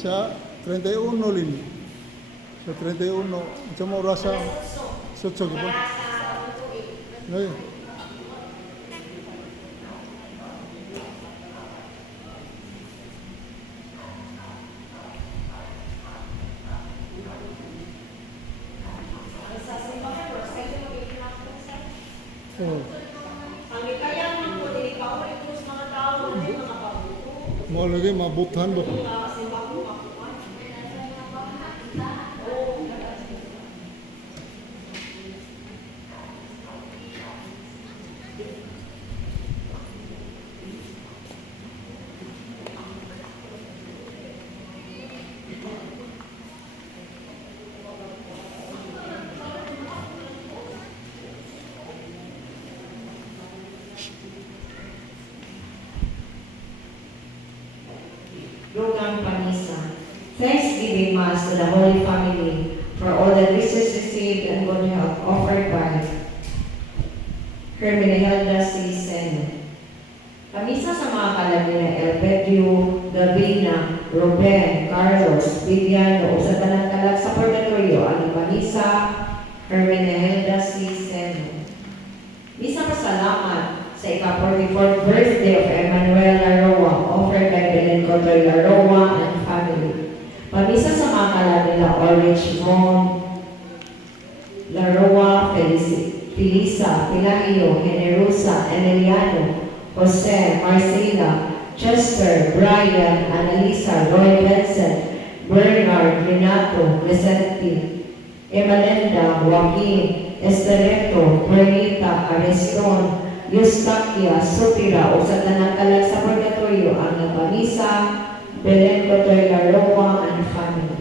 Sa 31 lin. Sa 31. Sa mo rasa sutso gitu. Ngayon. Oh. Mau lagi mabutan ba? Lugang Panisa. Thanksgiving Mass to the Holy Family for all the graces received and good health offered by Hermenegilda C. Seno. Kamisa sa mga kalagi na Elpedio, Davina, Ruben, Carlos, Viviano, o sa tanang kalag sa purgatorio, ang Panisa, Hermenegilda C. Seno. Misa pasalamat sa ika-44th birthday of Emmanuel Laroa, offered by Belen Cotoy Laroa and family. Pamisa sa mga kalabila Orange Von, Laroa, Felisa, Pilahio, Generosa, Emiliano, Jose, Marcela, Chester, Brian, Annalisa, Roy Vincent, Bernard, Renato, Vicente, Emalenda, Joaquin, Estereto, Bernita, Ariston, Eustaquia, Sutira, o sa tanang kalag sa purgatorio ang nagpamisa, Belen Cotoy Laroa and family.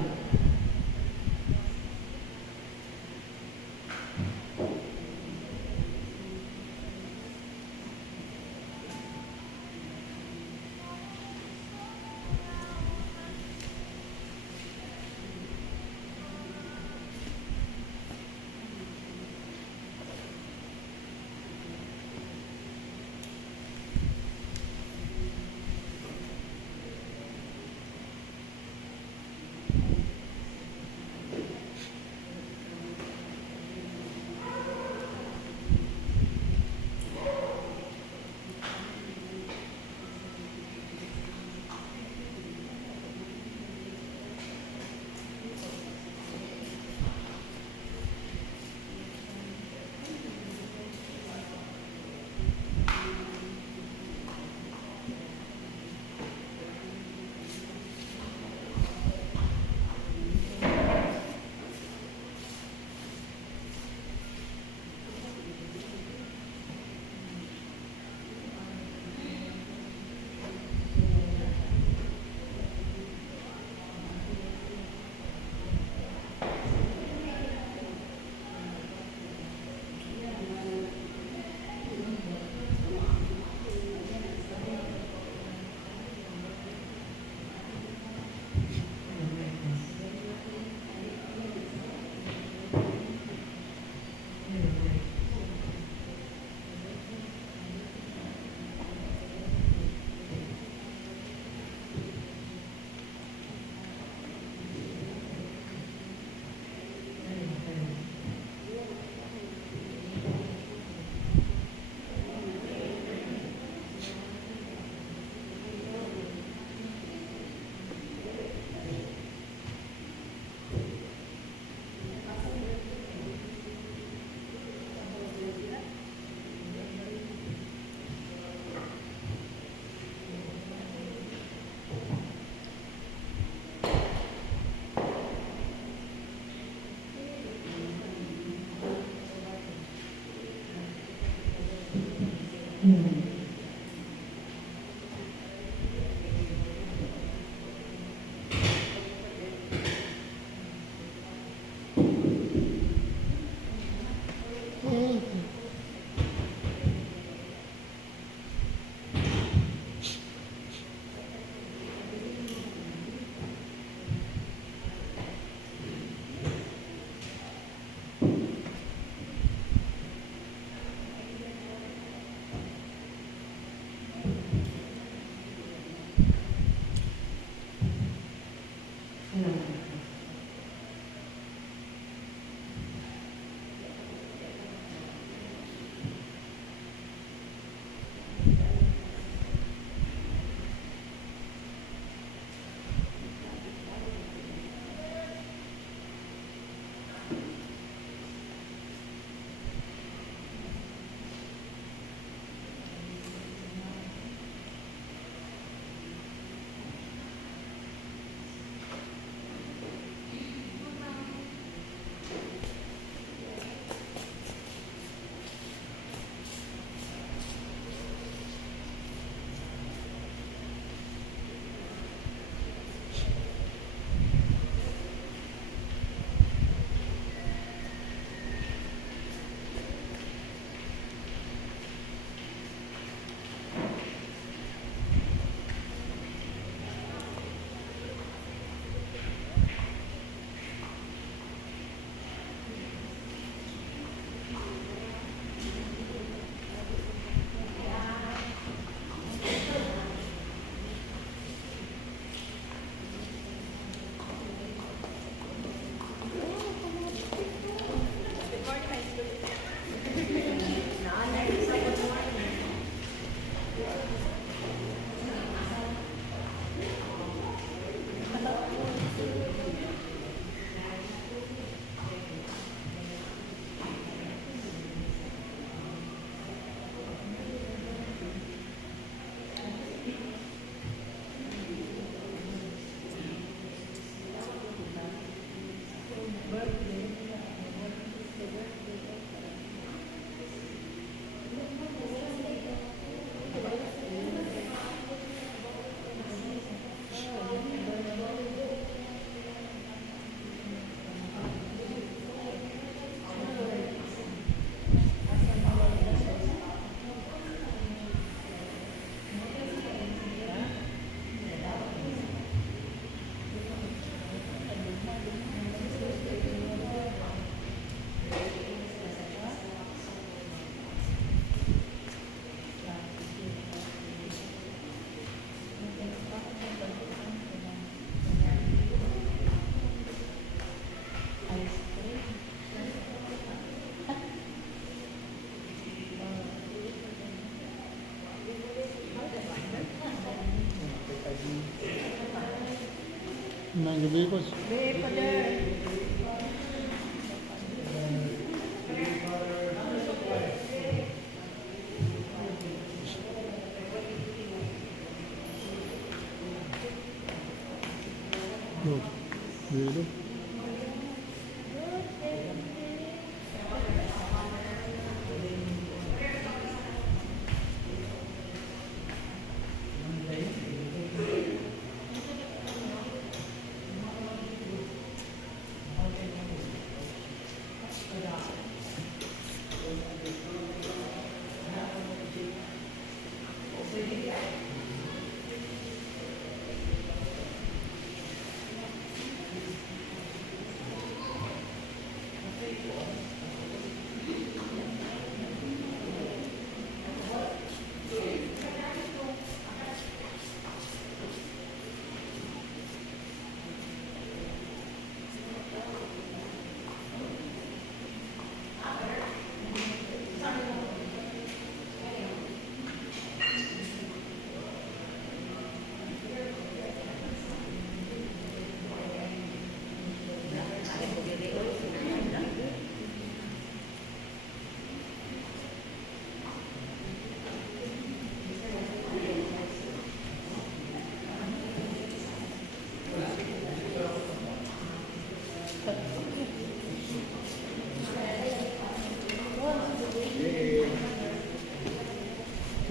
Nang gabi pa. Be, Father. No. Dito.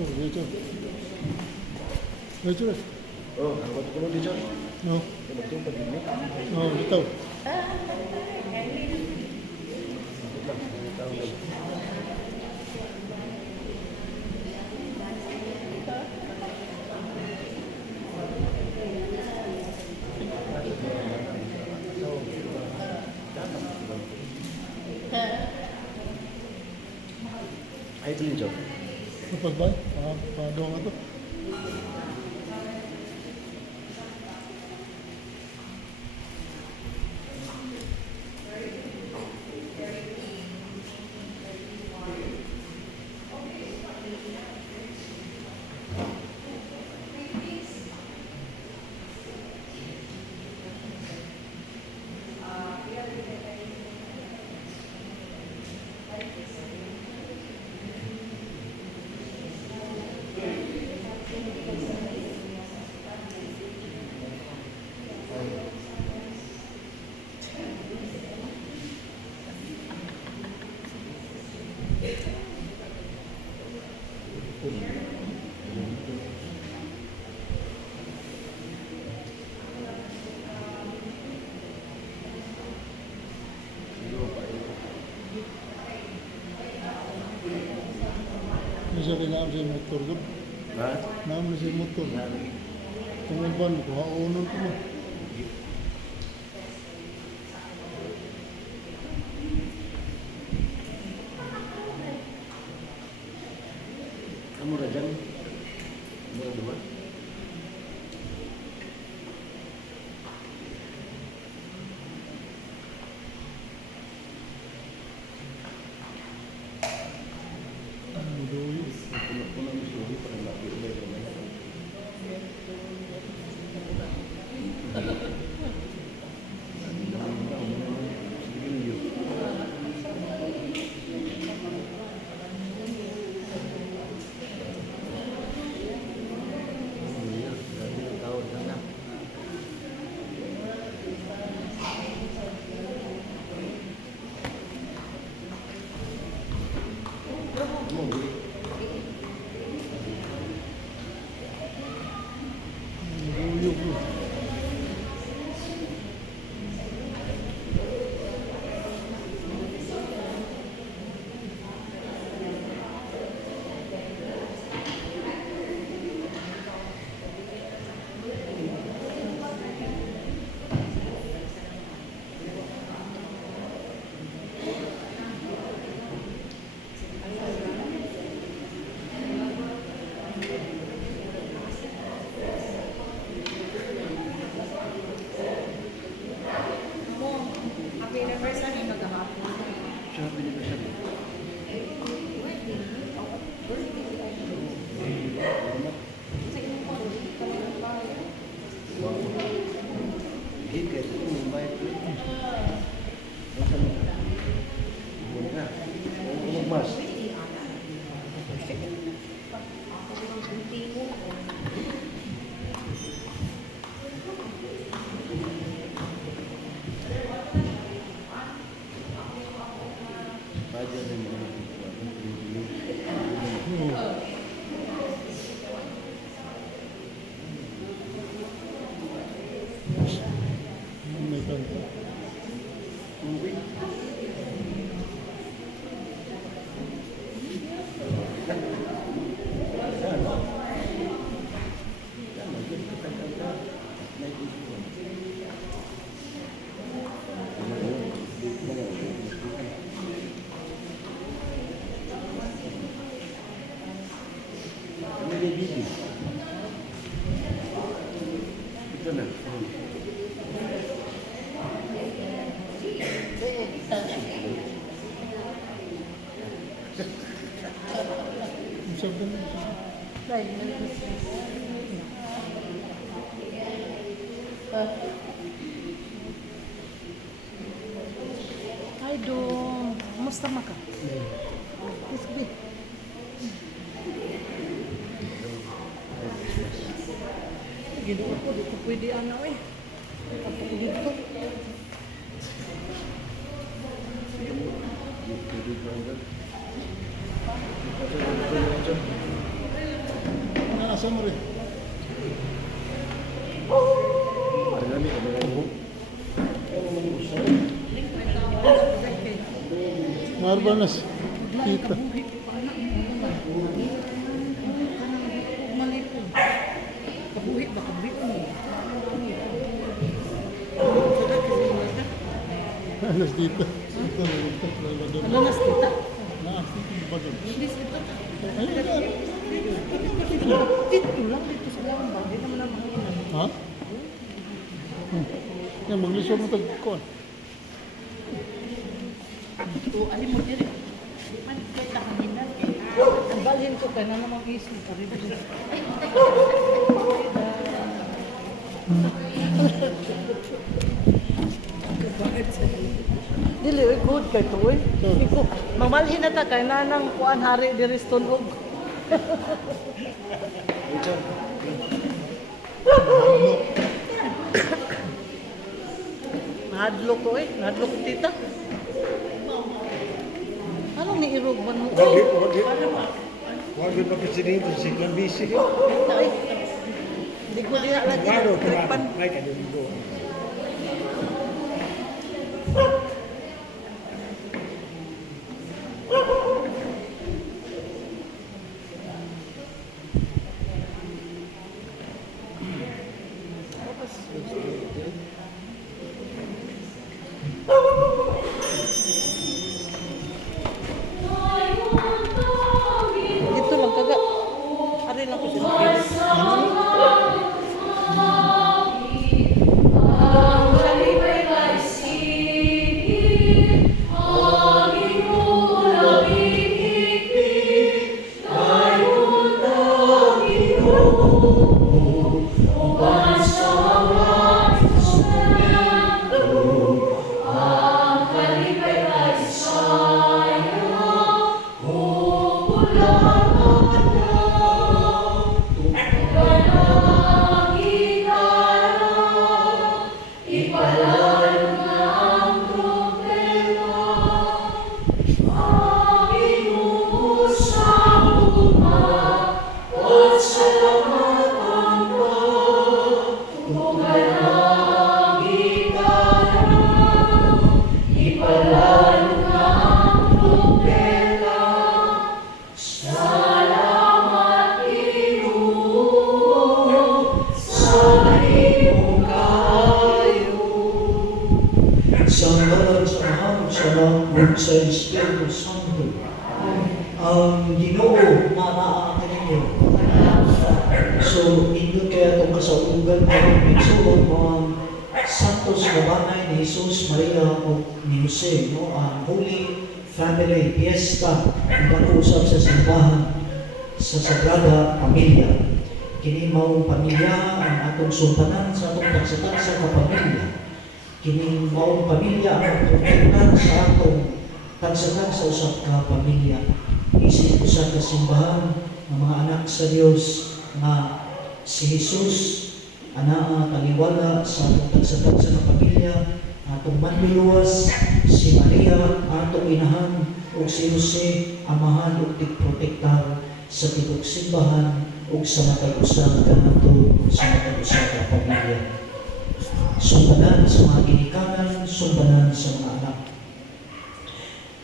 Dito. Dito. Oh, ang ko ko dito. No. Betul pa din. No, dito. Ay dito. Kapag ba? Padong ato. Bisa kailangan sa motor ko. Ha? Naman sa motor. Tungguan ko, haunon ko mo. Kamu rajan? Murah dua. Doi. Pulang mesti pada nak beli rumah. Duyok ko. Uwi. Yan. Yan, mag-get ka ka. Naiisip. Ito na. Usap ka na. Ay, dong. Kumusta maka? Isbi. Ginoo ko, di ko pwede ano eh. Ako ko dito. Nasa mo rin. Marami ka ba mo? Marbanas. Kita. Malipong. Kabuhi ba? Kabuhi mo. Alas dito. Ito, ito. Ano nas kita? Dito ba doon? Please, ito. Ayun na. Dito lang, dito sa lang ba? Di naman ang mahinan. Ha? Yan, maglisod mo tagkuhan. Ito, alin mo diri. Di man kay tahanan. Ang balhin ko kay na namang isip. Dili, good kay to eh. Iko, mamalhin na ta kay nanang kuan hari diri sa tunog. Nahadlok ko eh, nahadlok ko tita. Anong niirog man mo? Wag na presidente si Glambisi. Ay, hindi ko diya lagi. Claro, Tripan. May ka din go. Dito lang kaga. Ari lang ko sila. Salamat sa Ama, salamat sa Espiritu Santo. Ang Ginoo na naaakin ninyo. So, indot kaya itong kasaugan ng Mitsuhon mga santos na banay ni Jesus, Maria o ni Jose, no? Ang Holy Family Fiesta ang pag-uusap sa simbahan sa Sagrada Pamilya. Kini mao pamilya ang atong sumpanan sa atong tagsa-tagsa ka pamilya. Kini mao pamilya ang protektahan sa atong tagsa-tagsa usab ka pamilya. Isip usab ka simbahan ng mga anak sa Dios nga si Jesus anaa taliwala sa atong tagsa-tagsa ka pamilya, atong manluluwas si Maria atong inahan ug si Jose amahan ug tigprotektar sa tibok simbahan ug sa matag-usa kanato sa matag-usa ka pamilya. Sundanan sa mga ginikanan sumbanan sa mga anak.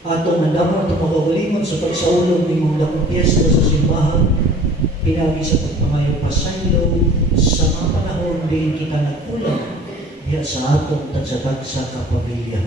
Atong handamon atong magawaliman sa pagsaulog ni mong dakong piyesta sa simbahan, pinagi sa pagpangayo pasaylo sa mga panahon din kita nagkulang diya sa atong tagsa-tagsa kapamilya.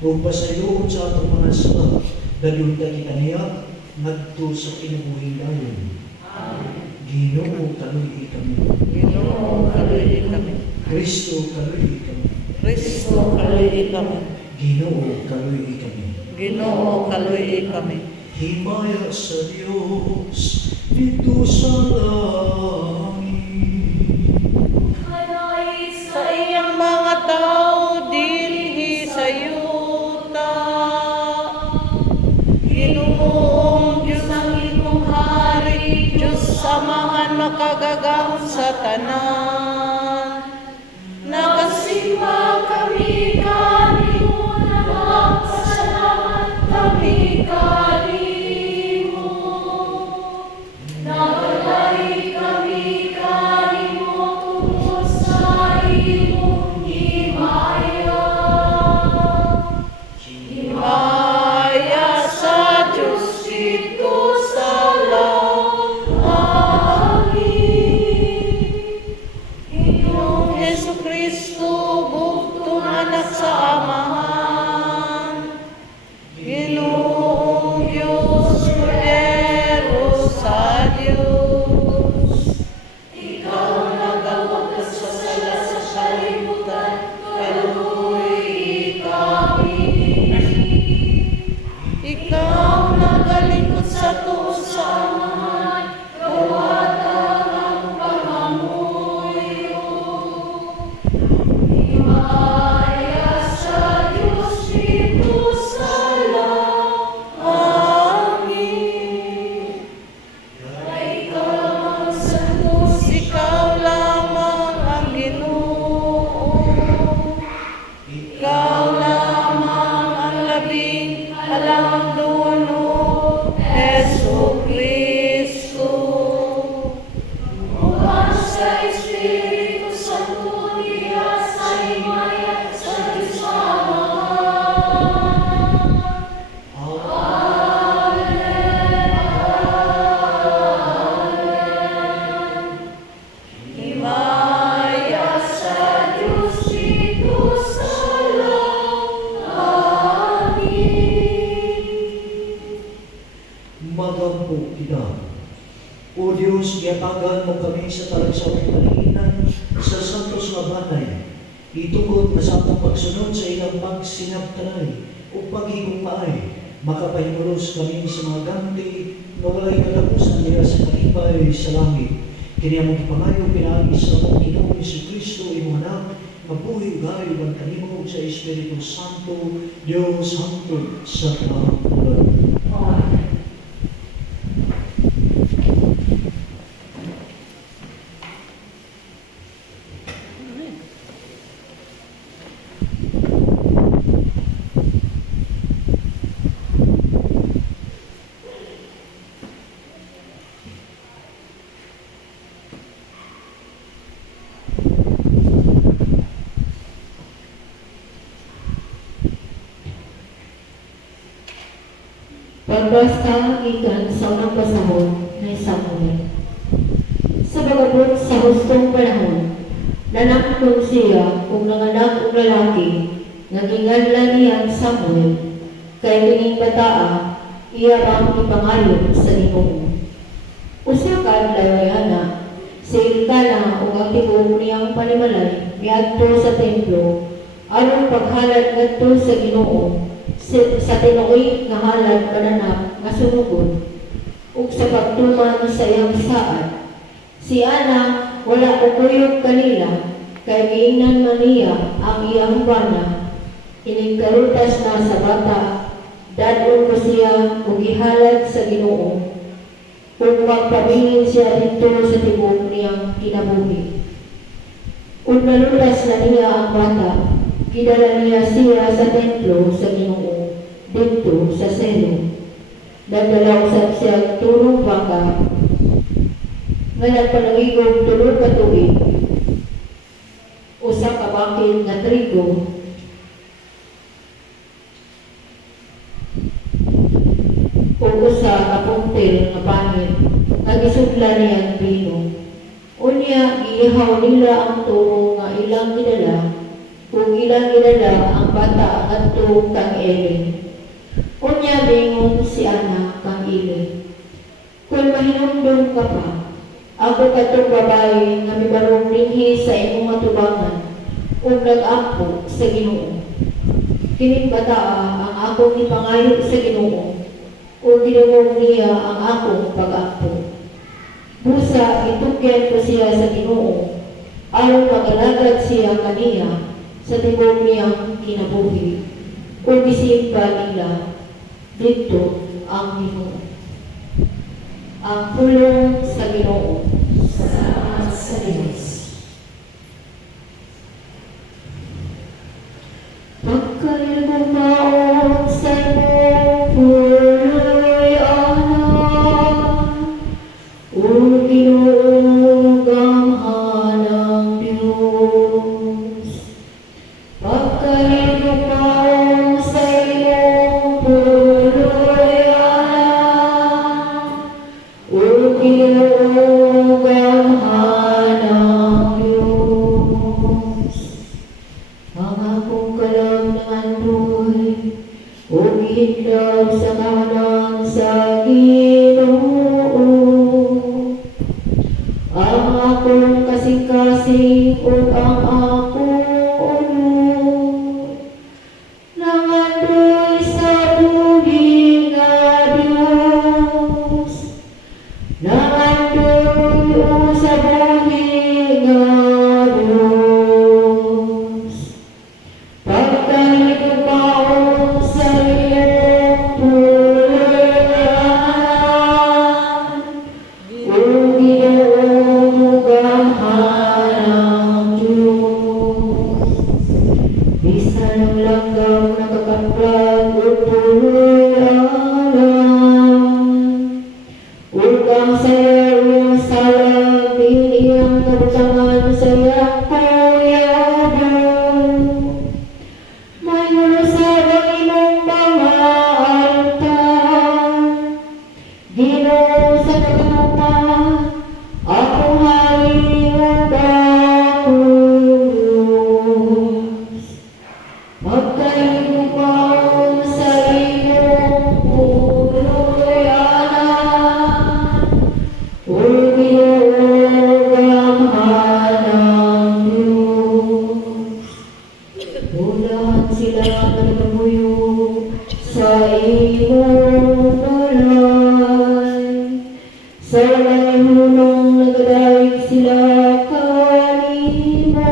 Kung pasayoon sa atong mga sala, dayon ta kita niya, ngadto sa kinabuhi dayon. Ginoo kaluy kami. Ginoo kaluy kami. Kristo kaluy kami. Kristo kaluy kami. Ginoo kaluy kami. Ginoo kaluy kami. Himaya sa Diyos dito sa langit. Sa iyang mga tao dinhi sa yuta, Ginoong Diyos ang imong hari, Diyos samahan makagagahon sa tanan. Nagasimba kami kanimo, nagpasalamat kami kanimo. Nagalay kami kanimo tungkol sa imong himaya. Himaya sa Diyos dito sa langit. Ginoong Jesucristo, buktong anak sa Amahan. Ginoong Diyos, Kordero sa Diyos. Ikaw nagawag ka sa sala sa kalibutan, kaluoy kami. Ikaw nagalingkod sa tuo sa Amahan, kawatan ang pangamuyo. Himaya sa Diyos dito sa langit. Ikaw lamang sa Diyos, ikaw lamang ang Ginoo. Ikaw lamang ang labing alam dulo, Jesucristo. Uban sa Espiritu Santo, niya sa himaya sa Diyos Ama. Himaya sa Diyos dito sa langit. Magampo kita. O Diyos, giatagan mo kami sa talagsawang kalinginan sa santos nga banay. Itugod na sa atong pagsunod sa ilang pagsinabtanay o paghigugmaay, makapahimulos kami sa mga ganti na walay katapusan nila sa kalipay sa langit. Kini among ipangayo pinagi sa among Ginoong Jesucristo imong anak, mabuhi gayo ang kanimo sa Espiritu Santo, Dios Santo sa kahapulan. Pagbasta ikan sa unang pasahod ni Samuel. Sa bagabot sa hustong panahon, nanakton siya kung nanganak og lalaki, naginganlan niya Samuel, kay kining bataa, iya bang ipangayo sa Ginoo. Usa ka adlaw si Elkana ug ang tiguang niyang panimalay miadto sa templo aron paghalad ngadto sa Ginoo sa tinuoy nga halad kananap nga sunugon ug sa pagtuman sa iyang saad. Si Ana wala ukuyog kanila kay giingnan man niya ang iyang bana. Ining karutas na sa bata, dadon ko siya ug ihalad sa Ginoo ug magpabilin siya dito sa tibok niyang kinabuhi. Ug nalutas na niya ang bata, kidala niya siya sa templo sa Ginoo dito sa Selo. Nagdala usab siya turong baka nga nagpanangigog 3 ka tuig, usa ka bakid nga trigo, o usa ka puntel nga pangit nga gisudlan niya ang bino. Unya giihaw nila ang turo nga ilang gidala kung ilang gidala ang bata ngadto kang Eli. Unya bingon si Ana kang Eli, kung mahinumdum ka pa, ako katong babae nga mibarong dinhi sa imong atubangan ug nag-ampo sa Ginoo. Kining bataa ang akong ipangayo sa Ginoo ug ginugong niya ang akong pag-ampo. Busa itugyan ko siya sa Ginoo aron magalagad siya kaniya sa tibok niyang kinabuhi ug gisimba nila dito ang Ginoo. Ang pulong sa Ginoo. Salamat sa Diyos. Pagkalugmaon sa imong puloy, anak, o Ginoo gamhanang Diyos. Pagkalugmaon sa imong puloy, anak, o Ginoo gamhanang Diyos. Mga kong kalamnandoy, o gihidlaw sa kanan sa Ginoo. Ang akong kasing-kasing o ang akong unod, nangandoy sa buhi nga Diyos. Nangandoy o sa buhi nga Diyos. Pagkalugmaon sa iyong puloy, o Ginoo gamhanang Diyos. Bisan ang langgam nakakaplag o puloy-anan, ug ang sayang salag din iyang kabutangan sa iyang kuyabon. May lulusad ang imong mga altar, Ginoo sa kagumutan, akong hari ug akong Diyos. Magkalugmaon sa imong puloy, anak, o Ginoo gamhanang Diyos. Ulahan sila nagpabuyo sa imong balay, sa walay hunong nagadaig sila kanimo.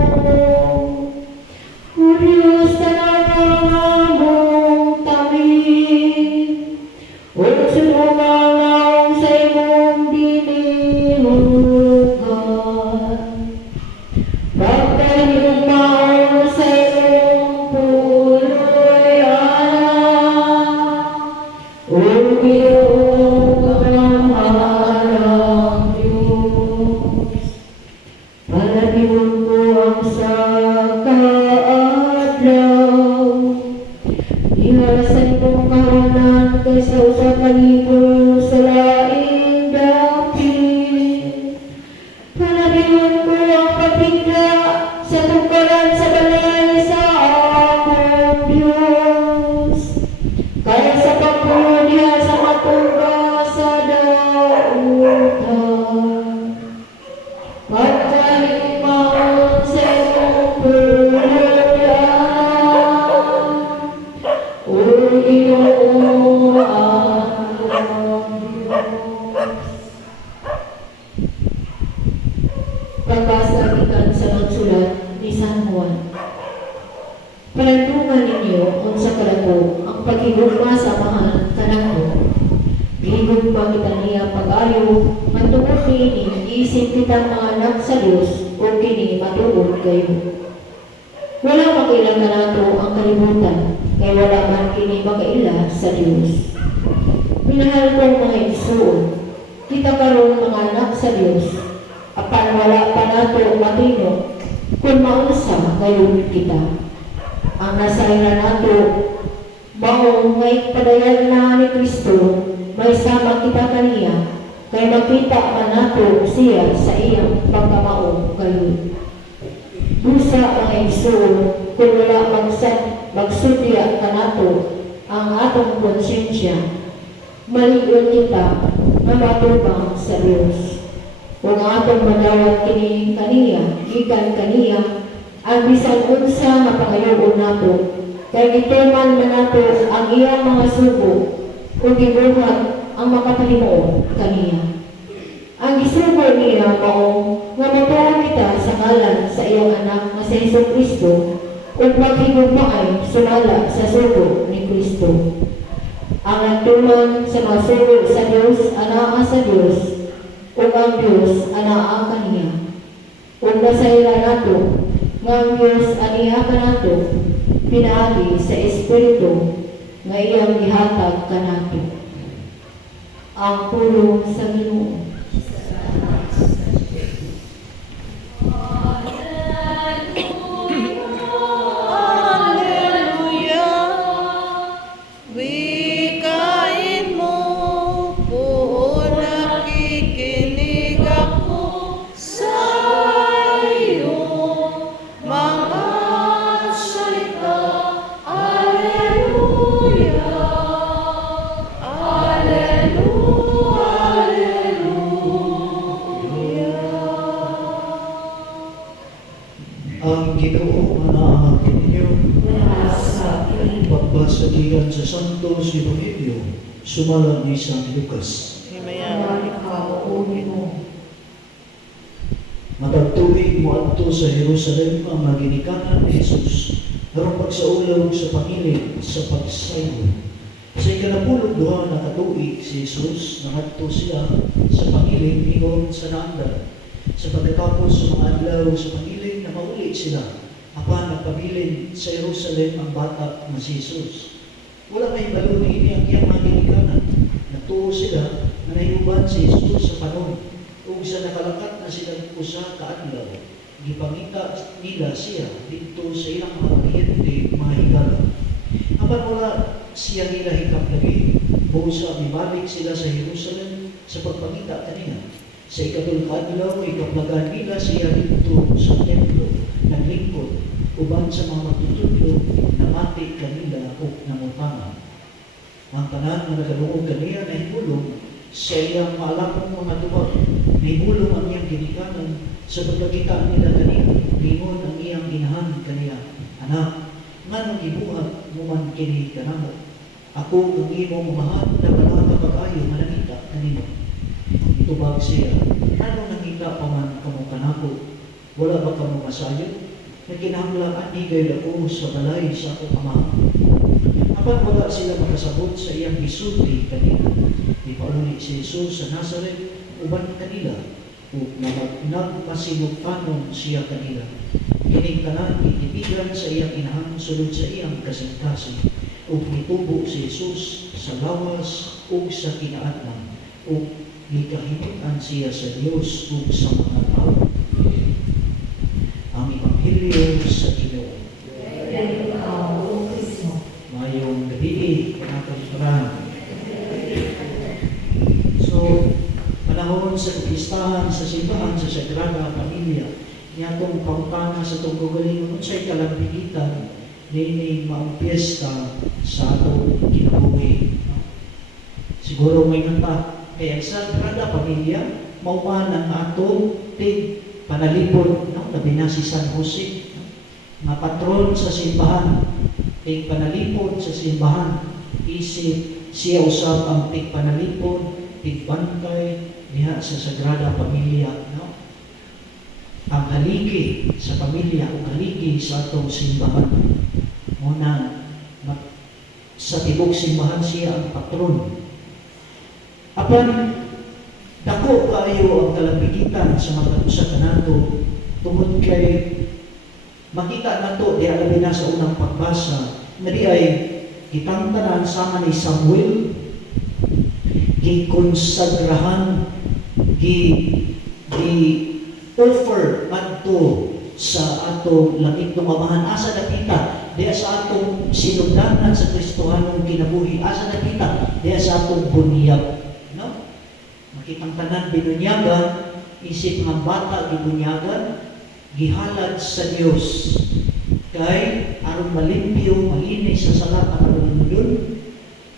O Diyos tanang among tamin, o sumangalaw sa imong dinilugan. Pagkalugmaon sa imong puloy, anak, o Ginoo gamhanang Diyos. Pagbasa gikan sa nagsulat ni San Juan. Palandungan ninyo unsa kadako ang paghigugma sa mahal kanako. Gihigog pa kita niya pag-ayo, matungod niini isip kita mga anak sa Dios o kini matuod kayo. Wala makilang kanato ang kalibutan, kay wala man kini makaila sa Dios. Minahal kong mga igsoon, kita karon mga anak sa Dios, apan wala pa nato matino kung maunsa ngayon kita. Ang nasayra nato, mao ngay padayan na ni Kristo, may sama kita kaniya, kay makita man nato siya sa iyang pagkamao kayo. Busa ang igsoon, kung wala magsudya ka nato ang atong konsensya, maliyon kita na matupang sa Diyos. Kung atong madawat kini kaniya, gikan kaniya, ang bisan unsa nga pangayoon nato, kay gituman man nato ang iyang mga sugo o gibuhat ang makapahimo kaniya. Ang gisugo niya mao nga matuon kita sa ngalan sa iyang anak nga si Jesucristo ug maghigugmaay sumala sa sugo ni Kristo. Ang nagtuman sa mga sugo sa Dios anaa sa Dios ug ang Dios anaa kaniya. Ug nasayra nato nga ang Dios aniya kanato pinaagi sa Espiritu nga iyang gihatag kanato. Ang pulong sa Ginoo. Ang Ginoo anaa kaninyo. Pagbasa gikan sa Santos Ebanghelyo sumalang ni San Lucas. Matag tuig moadto sa Jerusalem ang mga ginikanan ni Jesus aron pagsaulaw sa pangiling sa pagsayon. Sa ikanapulog duha na katuig si Jesus nangadto siya sa pangiling ingon sa naandan. Sa pagkatapos sa mga adlaw sa pangiling na mauli sila apan nagpabilin sa Jerusalem ang bata na si Jesus. Wala may balo niini ang iyang mga ginikanan. Natuo sila na nahiuban si Jesus sa panon. Ug sa nakalakat na silang usa ka adlaw, gipangita nila siya dito sa ilang mga kliyente, mga higala. Apan wala siya nila hikaplagi, busa mibalik sila sa Jerusalem sa pagpangita kanina. Sa ikatulong adlaw, ikaplagan nila siya dito sa templo, naglingkod, uban sa mga magtutudlo na mati kanila o nangutangan. Ang tanan na nagaluog kaniya na himulong sa iyang maalapong mga duwag, na himulong ang iyang ginikanan sa pagkakita nila kaniya, lingon ang iyang ginahan kaniya. Anak, nganong gibuhat mo man kini kanamo? Ako ang imong mahal na balata pag-ayo nga nakita kanino. Itubag siya, ano nakita pa man kamo kanako? Wala ba kamo masayo? Nagkinahanglaan ni gayud ako sa balay sa akong ama. Apan wala sila makasabot sa iyang gisulti kanina. Ipauli si Jesus sa Nazareth uban kanila ug nagpasinugtanon siya kanila. Kining tanan itipigan sa iyang inahan sulod sa iyang kasing-kasing ug nitubo si Jesus sa lawas ug sa kinaatnan ug gikahimutan siya sa Dios ug sa mga tao. Ang Ebanghelyo sa Ginoo. Mayong gabi, panatang. So, panahon sa listahan sa simbahan sa Sagrada Familia, niyatong pautana sa itong gugaling unsay kalampigitan nining maong piyesta sa atong kinabuhi. Siguro may kanta, kaya sa Sagrada Familia, maupan ang atong panalipod, no? Labi na si San Jose, no? Mga patron sa simbahan, panalipod sa simbahan, isip siya usap ang panalipod, tigbantay diha sa Sagrada Familia, no? ang haligi sa pamilya o haligi sa atong simbahan. Muna, sa tibok simbahan siya ang patron. Apan, dako kayo ang kalambigitan sa mga usa kanato tungod kay makita nato di alabi na sa unang pagbasa na di ay kitang tanan sama ni Samuel gikonsagrahan offer adto sa atong langit ng amahan. Asa nakita diya sa atong sinugdanan sa Kristohanong kinabuhi. Asa nakita diya sa atong bunyag, no? Makitang tanan binunyagan, isip ng bata gibunyagan, gihalad sa Dios kay aron malimpyo malinis sa sala ang panulundon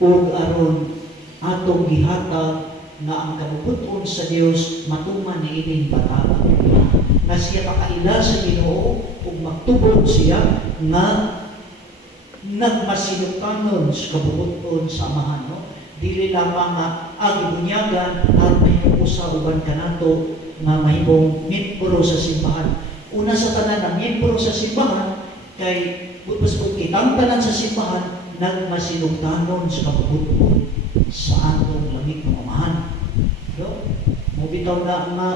ug aron atong gihatag na ang kabubuton sa Dios matuman ni ining bata na siya makaila sa Ginoo ug magtubod siya nga nagmasinukanon sa kabubuton sa amahan, no? Dili lamang nga agibunyagan at mahimong usa uban kanato nga mahimong miyembro sa simbahan. Una sa tanan ang miyembro sa simbahan kay butos kung kitang tanan sa simbahan nagmasinugdanon sa kabubuton sa atong langit ng amahan. No? Mubitaw na nga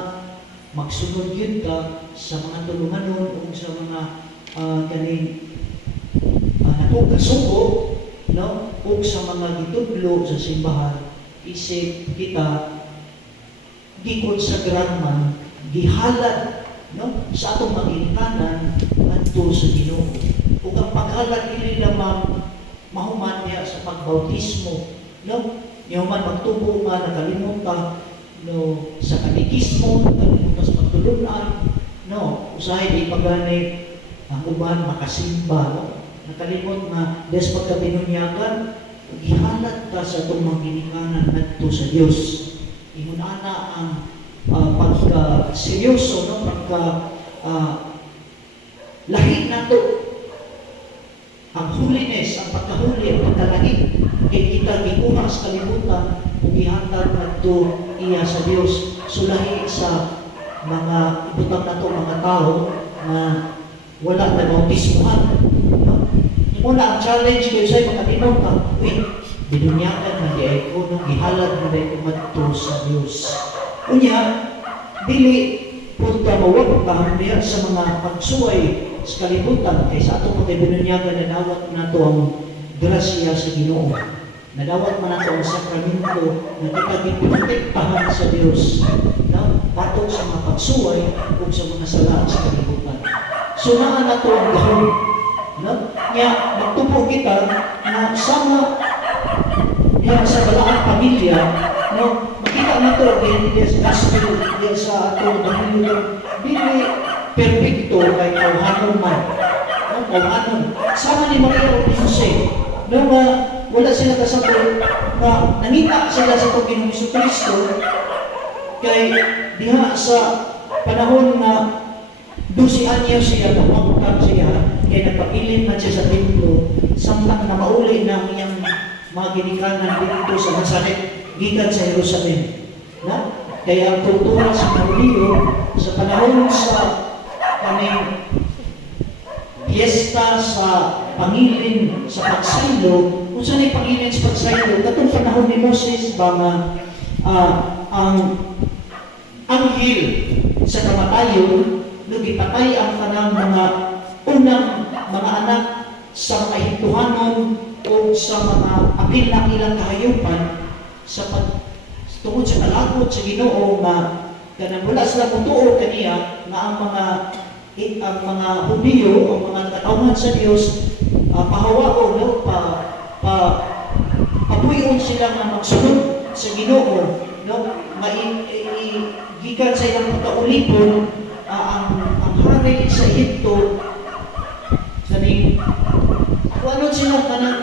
magsunod yun ka sa mga tulunganon o sa mga kaning natugasuko, no? O sa mga gitudlo sa simbahan, isip kita gikonsagran man, gihalad, no? Sa atong maginikanan adto sa Ginoo. Ug ang paghalad dili lamang mahuman niya sa pagbautismo, no? Yung man magtubo nga nakalimot ka, no, sa katekismo, nakalimot ka sa pagtulunan, no, usahay di pagani ang uban makasimba, no? Nakalimot nga des pagkabinunyagan, gihalad ka sa itong maginikanan adto sa Dios. Ingon ana ang pagka seryoso, no, pagka lahi nato ang holiness, ang pagkahuli, ang pagkalangit, kay kita gikuha sa kalibutan ug gihatag adto iya sa Dios. Sulahi sa mga ibutang nato mga tao na wala na bautismuhan, no? Muna ang challenge kayo sa mga tinong ka, binunyakan na di ay ko nung gihalad na di kumadto sa Dios. Unya, dili punta mawag niya sa mga pagsuway sa kalibutan kaysa ato pag binunyagan na dawat na ito ang grasya sa Ginoo. Nadawat man nato ang sakramento na kita giprotektahan sa Dios, no? Patong sa mga pagsuway o sa mga sala sa kalibutan. So naa nato ang gahon, no? Nya magtupo kita na sama niya sa balaang pamilya, no? Makita nato din sa gospel din sa atong Biblia, dili perfecto kay kauhanon man. No? Kauhanon. Sama ni Maria o Jose, no, wala sila kasabot na nangita sila sa Panginoong Kristo kay diha sa panahon na 12 anyos siya, napangutang siya, kaya nagpapilin na siya sa templo, samtang na mauli na ang iyang mga ginikanan dito sa Nazaret, gikan sa Jerusalem. Na? Kaya ang kultura sa Mario, sa panahon sa kaning piyesta sa pangilin sa pagsaylo, kung saan ay pangilin sa pagsaylo, katong panahon ni Moses ba nga ang anghel sa kamatayon, nagipatay ang kanang mga unang mga anak sa mga hintuhanon o sa mga apil na ilang kahayupan sa tungod sa kalakot sa Ginoo nga kanang wala sila mutuo kaniya nga ang mga Hudiyo, ang mga katawhan sa Dios pahawaon, no? Papuyon sila nga magsunod sa Ginoo, no? Gikan sa ilang pagkaulipon ang hari sa Egypto kaning ano sila kanang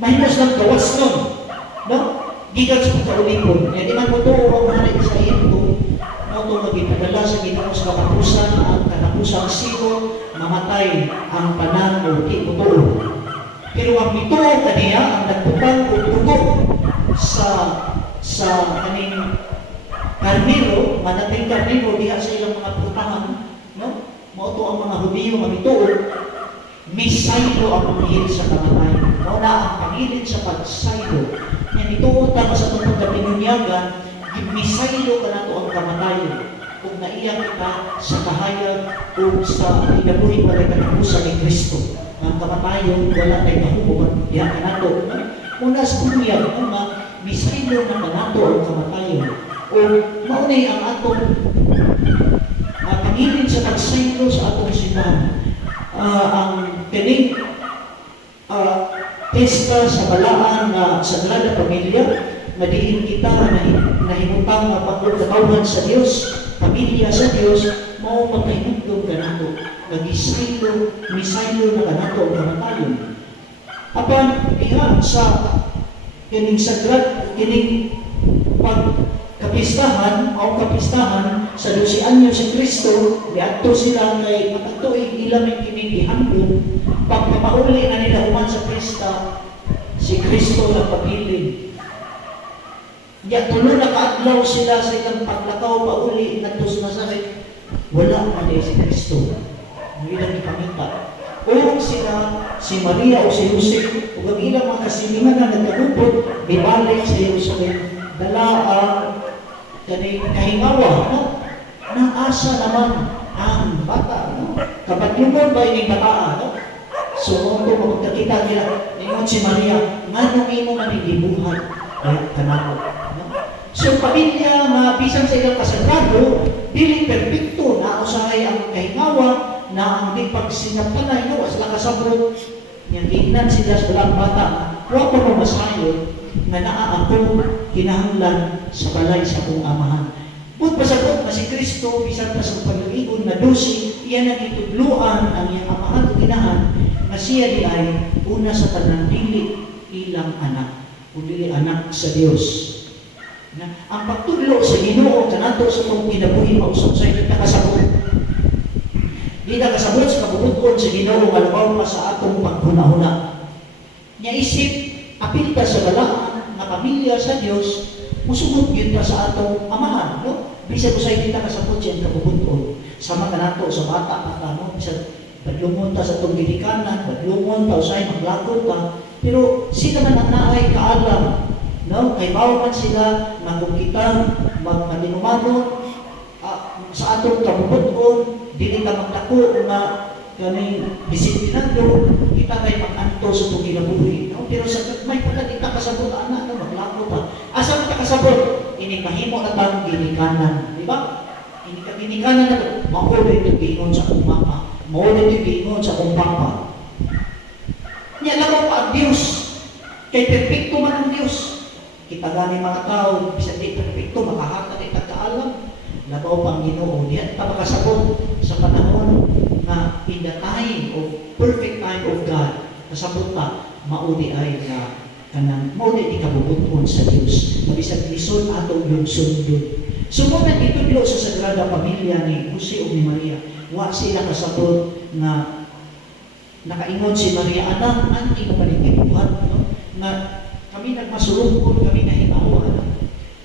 mahimos lang gawas nun, no? Gikan sa pagkaulipon di man mutuo ang hari sa Egypto, no? Kung magpadala sa Ginoo sa katapusan, ang katapusang sigo mamatay ang tanan o di mutuo. Pero ang mituo kaniya ang nagputang o dugo sa kaning karnero, manating karnero diha sa ilang mga putahan, Hudiyo nga mituod, misaylo ang pangihil sa kamatayon. Mauna ang pangilin sa pagsaylo. Nga mituod ta sa itong pagkapinunyagan, misaylo ka na to ang kamatayon. Kung naiyak kita sa kahayag o sa inabuhi pa rin kanabusan ni Kristo. Ang kamatayon, wala tayo mahukuman. Yan ka na to. Una sa bunyag, misaylo na ka na to ang kamatayon. O maunay ang atong pangilin sa pagsaylo sa atong simbahan. Ang tinig pesta sa balaan na Sagrada Pamilya, na diin kita na himutang pagkatawhan sa Diyos, pamilya sa Diyos, mao magkahimutong kanato, nagisaylo, misaylo na kanato ang kamatayon. Apan, diha sa kining pagkapistahan sa 12 anyo si Kristo, diadto sila kay matatuig ilang kining gihandog, pagpamauli na nila human sa pista, si Kristo na pabilin. Diya tulo na kaadlaw sila sa ilang paglakaw pauli ngadto sa Nazaret, wala na si Kristo. Ang ilang ipamita. O sila, si Maria o si Jose, o ang ilang mga kasilingan na nagkagupot, bibalik sa Jerusalem, dala ang kahingawa, no? Naasa naman ang bata, no? Kapatyungon ba yung bata, no? So, ito, magkakita nila, ngayon si Maria, nga nung imo manigibuhan, ay kanako, no? So, pamilya na bisan sa ilang kasagrado, dili perfecto na usahay ang kahingawa, na ang di pagsinagtanay, no? As lakasabrot, yung tingnan sila sa walang bata, huwag ko masayon, nga naa ako kinahanglan sa balay sa akong amahan. But pasagot na si Kristo, bisan pa sa pag-iigon na dosi, iyan ang itudluan ang iyang amahan o ginahan, na siya di ay una sa tanang dili ilang anak, o dili anak sa Diyos. Na, ang pagtudlo sa Ginoo kanato sa itong kinabuhi mausap sa ito nakasabot. Di nakasabot sa kabubukod sa Ginoo alabaw pa sa atong paghuna-huna. Nya isip, apil ta sa balaan na pamilya sa Diyos, musugod yun ta sa atong amahan, no? Bisa ko sa hindi ta kasabot siya kabubukod. Sama ka nato sa bata ka, no? Bisa badlungon ta sa itong gidikanan, badlungon ta usay maglakot ta, pero sila man ang naay kaalam, no? Kay bawaman sila na kung kita magmaninumanon sa atong kabubukod, dili ka magdako na kaning disiplinado, kita kay mag-anto sa itong kinabuhi, no? Pero sa may pala di ka kasabot, anak, no? Maglakot ta. Asa ka kasabot? Ini mahimo na tang ginikanan, di ba? Ini ka ginikanan na to, mauli ito gingon sa akong mama, mauli ito gingon sa akong papa. Niya lang pa ang Diyos, kay perfecto man ang Diyos. Kita gani mga tao, bisa di perfecto, makahata di tagkaalam. Labaw pang Ginoo, diyan pa makasabot sa panahon na in the time of perfect time of God, kasabot pa, mauli ay na kanang mauli di kabubuton sa Diyos. Mabisag lison atong yung sundod. Sumunod itudlo sa Sagrada Pamilya ni Jose o ni Maria. Wa sila kasabot na nakaingon si Maria, anak, ano imo panigibuhat, no? Na kami nagmasulungkod, kami nahimawa,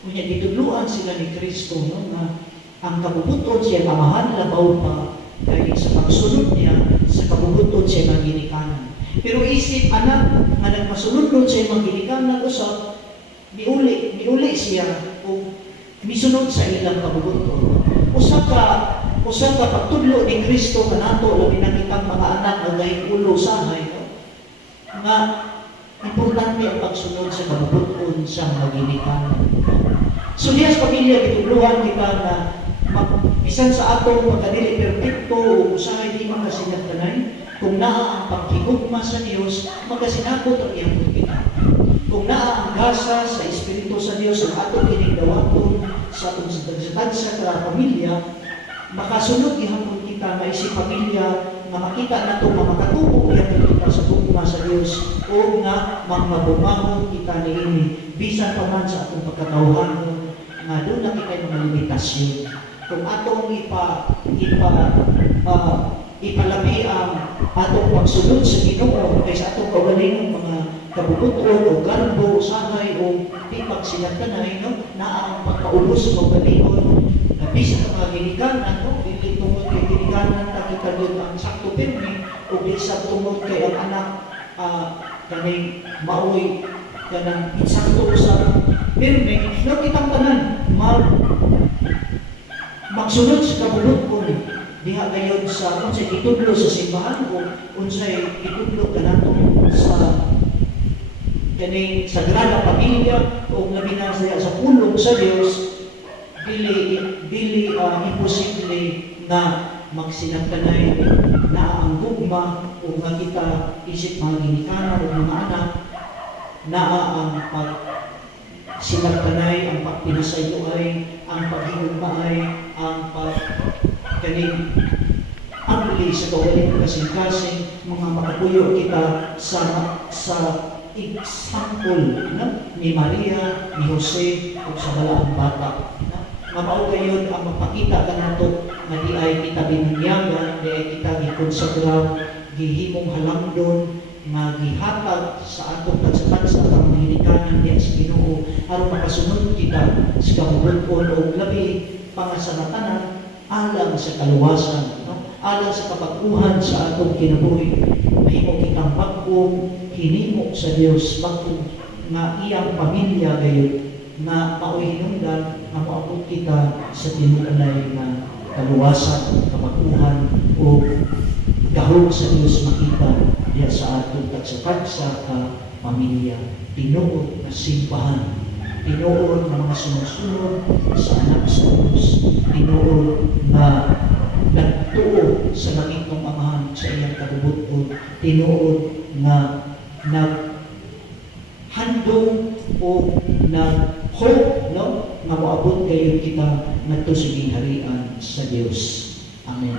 kunya ditudluan sila ni Kristo, no? Na ang kabubuton siya amahan labaw pa kay sa pagsunod niya sa kabubuton siya maginikanan. Pero isip anak nga nagmasunod siya maginikanan usab miuli siya o misunod sa ilang kabubuton. Usa ka pagtudlo ni Kristo kanato labi na kitang mga anak nga gayud ulo sahay, no? Nga importante ang pagsunod sa kabubuton sa maginikanan. So dias pamilya gitudluhan kita na bisan sa atong pagkadili perfecto o usahay di makasinagtanay, kung naa ang paghigugma sa Diyos, magasinakot ang iyang kita. Kung naa ang gasa sa Espiritu sa Diyos ang atong kinigdawaton sa atong sa pamilya, makasunod ihapon kita na isip pamilya na makita nato na makatubo ihapon kita sa gugma sa Diyos o nga magmabumahon kita niini bisan pa man sa atong pagkatawhan nga doon na kita yung mga limitasyon. Kung atong ipalabi ang atong pagsunod sa Ginoo kaysa atong kawaling mga kabubuton o garbo, sahay o di pagsinagtanay, no? Na ang pagkaulos o galingon na bisa ng mga ginikanan, no? Dili tungkol kay ginikanan na kita magkandod ang sakto pirmi o bisag tungod kay ang anak kaning maoy kanang insakto sa pirmi no kitang tanan magsunod sa kabulot diha gayon sa unsay itudlo sa simbahan o unsay itudlo kanato sa kaning sagrada pamilya o labi na sa pulong sa Dios dili imposible na magsinagtanay na ang gugma o nga kita isip mga ginikanan o mga anak naa ang sinagtanay, ang pagpinasayloay, ang paghigugmaay, ang kaning agli sa kawaling kasing-kasing mga makapuyo kita sa example ni Maria, ni Jose o sa balaang bata. Mao gayon ang mapakita kanato nga di ay kita binunyagan, di ay kita gikonsagra, gihimong halangdon, nga gihatag sa atong tagsa-tagsa ang mahinikanan niya sa Ginoo aron makasunod kita sa kabubuton o labi pangasanatanan alang sa kaluwasan, alang sa kapaguhan sa atong kinabuhi. Mahimo kitang bagong hinimo sa Dios bagong nga iyang pamilya gayon na maoy hinungdan na maabot kita sa tinuanay na kaluwasan, kapaguhan o gahong sa Dios makita diya sa atong tagsa-tagsa ka pamilya, tinuod na simbahan, tinuod na mga sumusunod sa anak sa Diyos, tinuod na nagtuo sa langit ng Amahan sa iyang kabubuton, tinuod na naghandong o nag-hope nga moabot kayo kita ngadto sa gingharian sa Dios. Amen.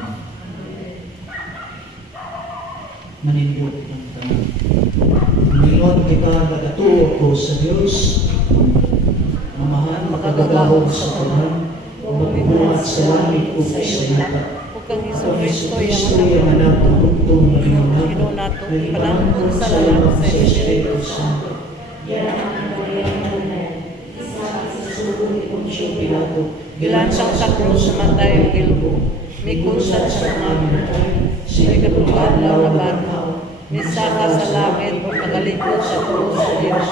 Manindot ng tanan. Ngayon kita nagatuo ko sa Diyos, mamahan makagagahog sa tanan, magbubuhat sa langit o sa yuta. Kang Ang Kristo Kristo yung anak ng bugtong ng iyong anak, na ipanangkong sa lalang sa Espiritu Santo. Yan ang Maria isa sa sugo ni Poncio Pilato. Gilansang sa krus matay ang ilbo. May kunsat sa mga may katuluan lang na banhaw. Misaka sa langit o nagalikod sa krus sa Diyos.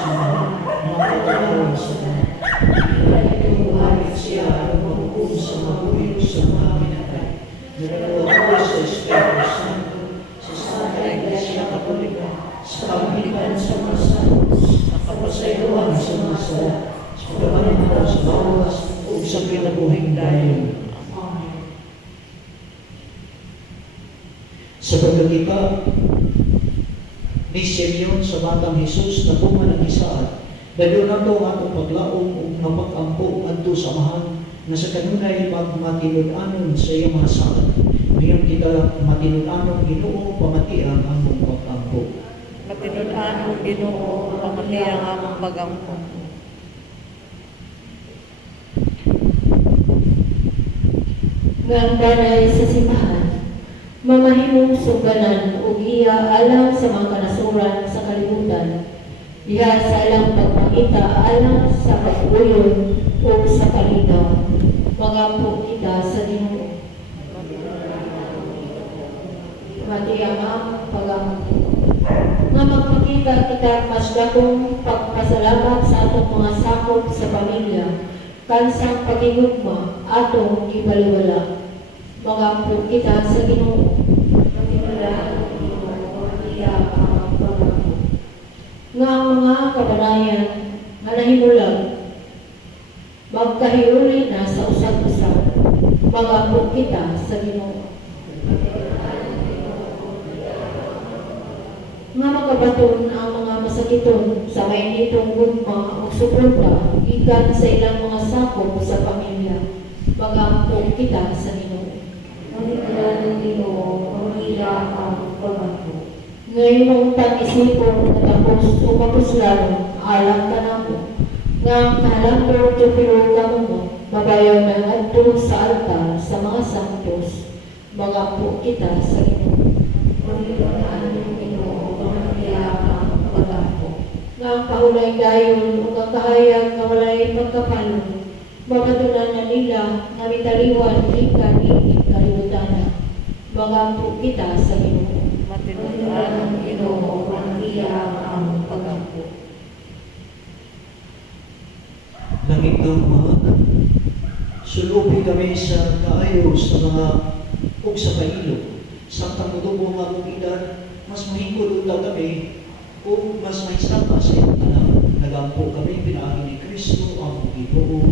Makatulong sa tanan. Ipaitubuhan siya ang magkung sa mabuhay sa mga minatay. Nagagawa sa Espiritu Santo, sa Santa Iglesia Katolika, sa pamilikan sa mga santos, sa kapasayuhan sa mga sala, sa pagkabalimutaw sa bawas, o sa kinabuhing dayon. Sa pagkakita ni Simeon sa Batang Jesus na bunga ng isaad, dahil na ito ang atong paglaong o mapag-ampo adto sa Amahan na sa kanunay magmatinud-anon sa iyong mga saad. Ngayon kita matinud-anon Ginoo pamatiang among pag-ampo. Matinud-an ang Ginoo, pamati ang among pag-ampo. Nga ang banay sa simbahan, mamahimong sugbanan o iya alang sa mga kanasuran sa kalibutan, diha sa alang pagpakita alang sa pagbuyon o sa kalinaw, magampo kita sa Ginoo. Pamati ang among pag-ampo. Nga magpakita kita mas dakong pagpasalamat sa atong mga sakop sa pamilya, kansang pagigugma atong gibaliwala. Magampo kita sa Ginoo. Pagkimala ang Ginoo, pamatiya ang pag-ampo. Nga ang mga kabanayan nga nahimulag, magkahiuli na sa usag-usag. Magampo kita sa Ginoo. Nga makabaton ang mga masakiton sa mainitong gugma o suporta ikan sa ilang mga sakop sa pamilya. Magampo kita sa Ginoo. Pagkimala ng Ginoo, pamatiya ang pag-ampo. Ngayon mong tag-isipon katapos o kapuslano, alam ka na mo. Nga ang kahalambor tupiro ka mo, mabayaw na adto sa altar sa mga santos. Magampo kita sa Ginoo. Pagkimala ng Ginoo, pamatiya ang pag-ampo. Nga ang kahulay dayon o kakahayag nga walay pagkapalong, mabatunan na nila nga mitaliwan ikan inig kalibutana. magampo kita sa Ginoo. Matinudan ang Ginoo ang iya ang pagampo. Langitong Ama, sulubi kami sa kaayo sa mga ug sa kailo. Sa kamutubo nga mong edad, mas mahingkod unta kami o mas mahisapa sa iyong anak. Nagampo kami pinaagi ni Kristo ang Ginoo.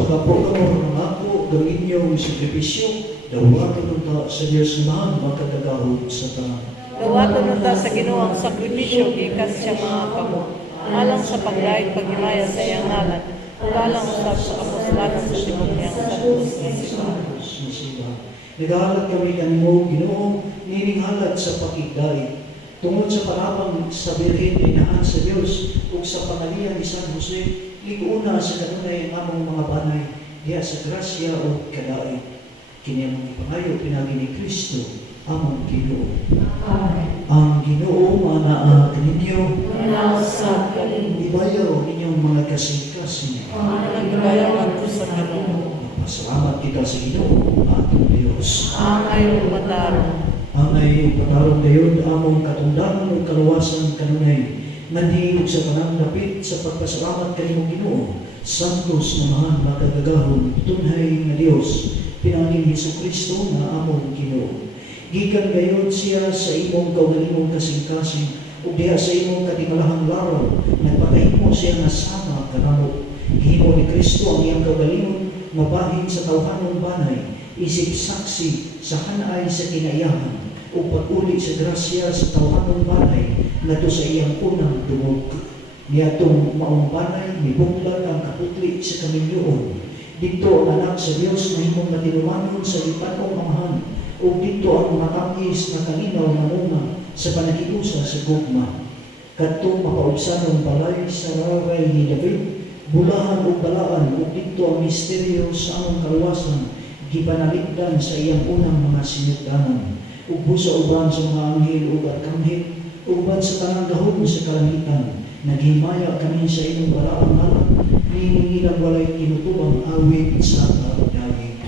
Pagkapo ka mo ng ako, gawin niyo ang sakripisyo, dawaton unta sa Diyos na mahal, magkatagahog sa tanan. Dawaton unta sa Ginoo ang sakripisyo gikan sa mga kamo. Alang sa pagdait paghimaya sa iyang ngalan, ug alang usab sa kapuslanan sa tibok niyang santos nga simbahan. Nagahalat kami kanimo, Ginoo, nininghalat sa pakigdait. Tungod sa parabang sa birhen inahan sa Dios ug sa pangalian ni San Jose, iguna sa kanunay ang among mga banay diha sa grasya o kadait. Kini ang ipangayo pinagi ni Kristo among Ginoo. Ang Ginoo manaa kaninyo, Inausab kanin. ibayaw ninyong mga kasing-kasing. Nagbayawan ko sa Ginoo. Pasalamat kita sa Ginoo atong Dios. Ang ayon matarong. Ang ay patarong dayon among katundangan o kaluwasan kanunay manhigog sa pananglapit sa pagpasalamat kanimo Ginoo. Santos na mahal makagagahon tunhay nga Dios pinangin Hesukristo na among Ginoo. Gikan gayon siya sa imong kaugalingong kasing-kasing ug diha sa imong katimalahang laraw nagpakahimo siya nga sama kanamo. Gihimo ni Kristo ang iyang kaugalingon mabahin sa tawhanong banay isip saksi sa hanay sa kinaiyahan o pag-uli sa grasya sa tawhanong banay ngadto sa iyang unang dungog. Niadtong maong banay mibunglag ang kaputli sa kaminyoon. Dito ang anak sa Dios na himong matinumanon sa lipanong amahan o dito ang matangis na kalinaw na munga sa panakiusa sa gugma. Kadtong mapaubsanong balay sa raray ni David, bulahan o balaan o dito ang misteryo sa among kaluwasan gipanaligdan sa iyang unang mga sinugdanan. Ugbo sa uban sa mga anghel o arkanghel, uban sa tanang dahon sa kalangitan, naghimaya kami sa inyong baraang ngalan, niningilang walay tinutubang awit sa daging.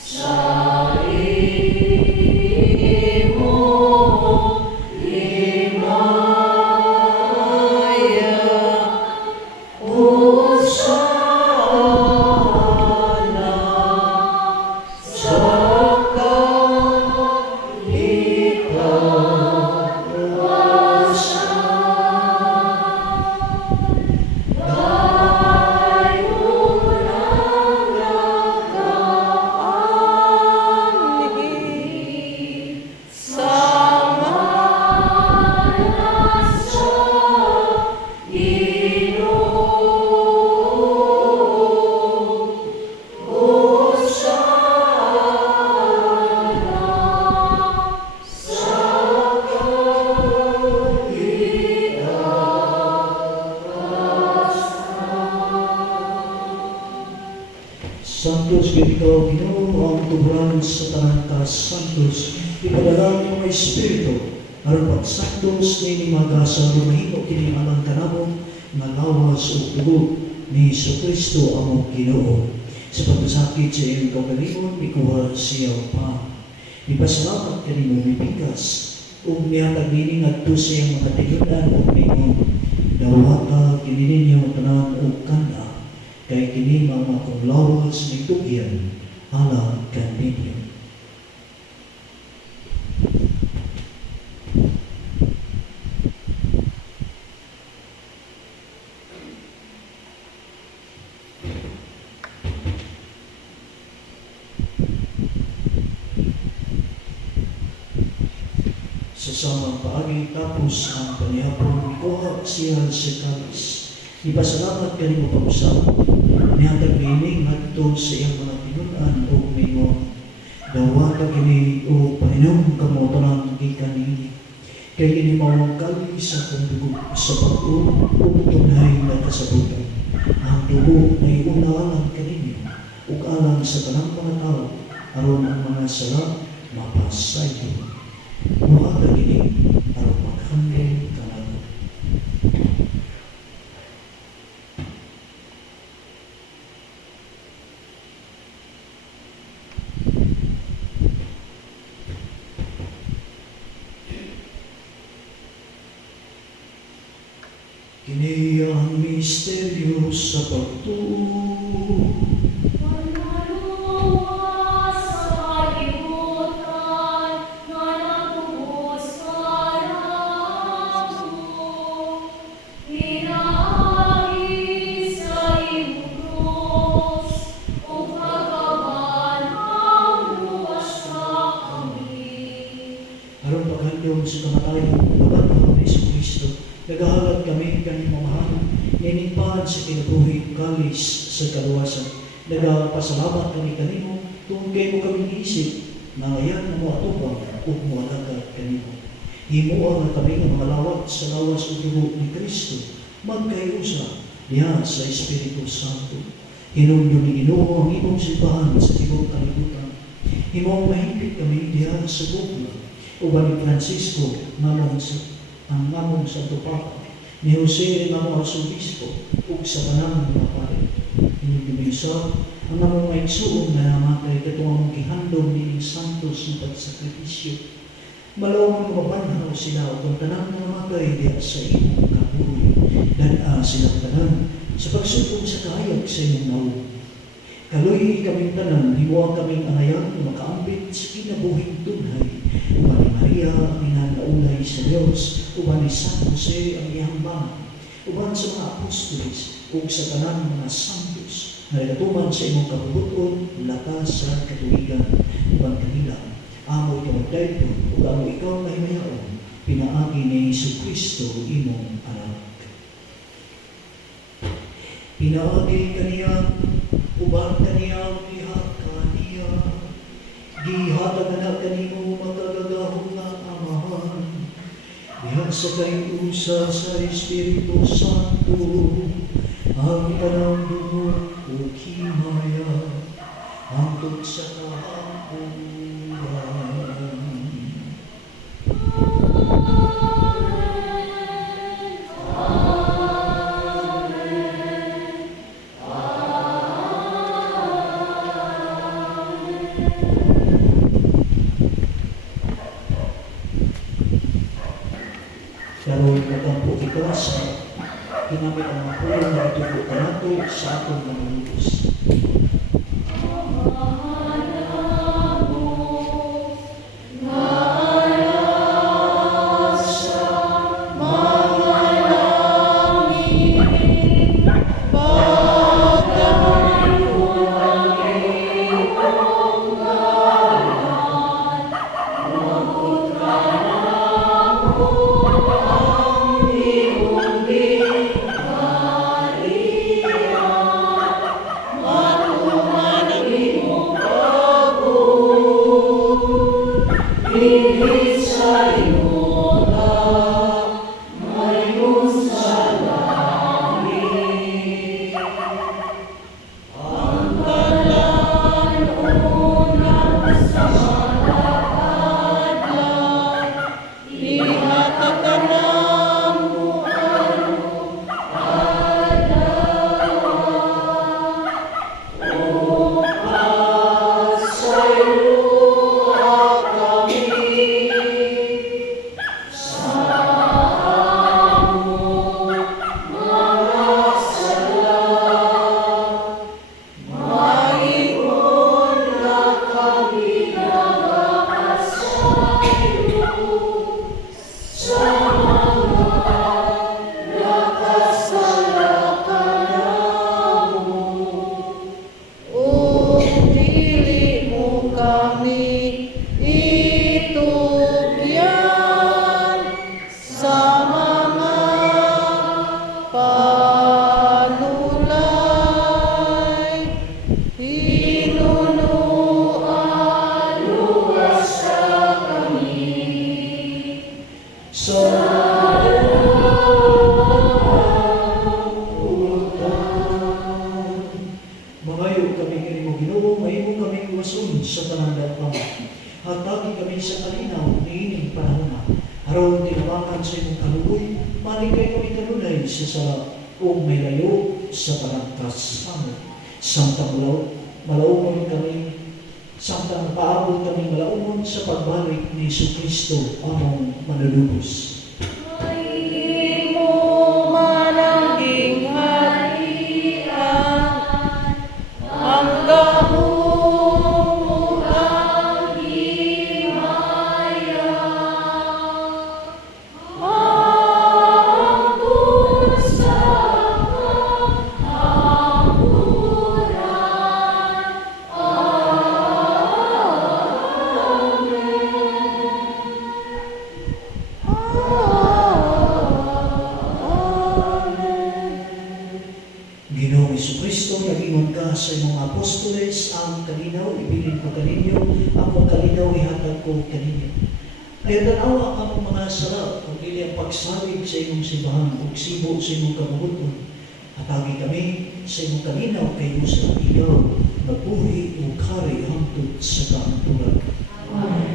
Sa ang tuburan sa tanan ka santos, ipadala ng mga Espiritu, aron pagsantos ni magasa lumahimo kini alang kanamon nga lawas o tugo ni Kristo among Ginoo. Sa pagkasakit sa iyong kaugalingon, ikuha siya pa. Ipasalamat kanimo mipikas, ug nihatag nini ngadto sa iyang mga tinunan ug ningon, dawata kini ninyo tanan ug kana, kay kini mga kong lawas ni tugyan alang kaninyo. Sa samang paagi tapos ang panihapon, ikuha siya sa kalis. Ipasalamat kanimo pag-usap, nihatag ini ngadto sa iyang mga tinunan ug mingon, dawata kini o painom kamo tanan gikan nini. Kay kini mao kalis sa kung sa pag-uom ug tunay na kasabutan. Ang dugo ay unalan kaninyo ug alang sa tanang mga tao aron ang mga sala mapasayo. Mga kagini aron maghanggang kanako. Kini ang misteryo sa pagtuo. Aron paghandong sa kamatayon ng ni Kristo, nagahalat kami kanyang mamahan, niningpahan sa kinabuhi kalis sa kaluwasan. Nagapasalamat kami kanimo, kung kayo mo kami isip, na ayan mo atubang o mo alagad kanimo. Himuang na kami ang malawat sa lawas o dugo ni Kristo, magkayusa diha sa Espiritu Santo. Hinundo ni Ginoo ang imong simbahan sa tibok kalibutan. Himuang mahimpit kami diha sa bukla, uban ni Francisco, ang ngamong Santo Papa, ni Jose ngamong Arsobispo, ug sa panang mga pare. Hinigdumisa, ang ngamong maigsuon na namatay katong ang gihandom ni Santos ng pagsakripisyo. Malawang mabanhaw sila ug ang tanang namatay diha sa imong kabuhi, dan silang tanan sa pagsugod sa kahayag sa imong nawo. Kaluy kaming tanan, himuang kaming angayan na makaambit sa kinabuhing tunhay. Uban ni Maria ang inanaulay sa Diyos, uban ni San Jose ang iyang bana, uban sa mga apostolis, ug sa tanan mga santos, na nagatuman sa imong kabubuton, lakas sa katuwigan, uban kanila, amoy kamagdayton, ug amoy ikaw na himayaon, pinaagi ni Jesucristo imong anak. Pinaagi kaniya, uban kaniyang lihat kaniya, gihatag na kanimo makagagahong na amahan, diha sa kayusa sa Espiritu Santo, ang tanang dugo o himaya, hangtod sa kahapunan. Karoon natampo ikawas, ginamit ang mga pulong na itubo ka nato sa atong manunubos. langdaw pa. Hatagi kami sa kalinaw, niining panahon na. Aron tinawakan sa imong kaluoy, maligay kami kanunay sa sala o may layo sa parangkas. Samtang malaumon kami, samtang paabot kami malaumon sa pagbalik ni Jesucristo among manlulubos. Ginoong Jesucristo, nag-ingon ka sa imong apostoles, ang kalinaw, ibilin ko kaninyo, ang kalinaw, ihatag ko kaninyo. Kaya tanawa ka ng mga sarap, kung dili ang pagsalig sa imong simbahan, o sibo sa imong kabubuton. Hatagi kami sa imong kalinaw, kayo sa ikaw, nabuhi o kari hangtod sa kaanturan.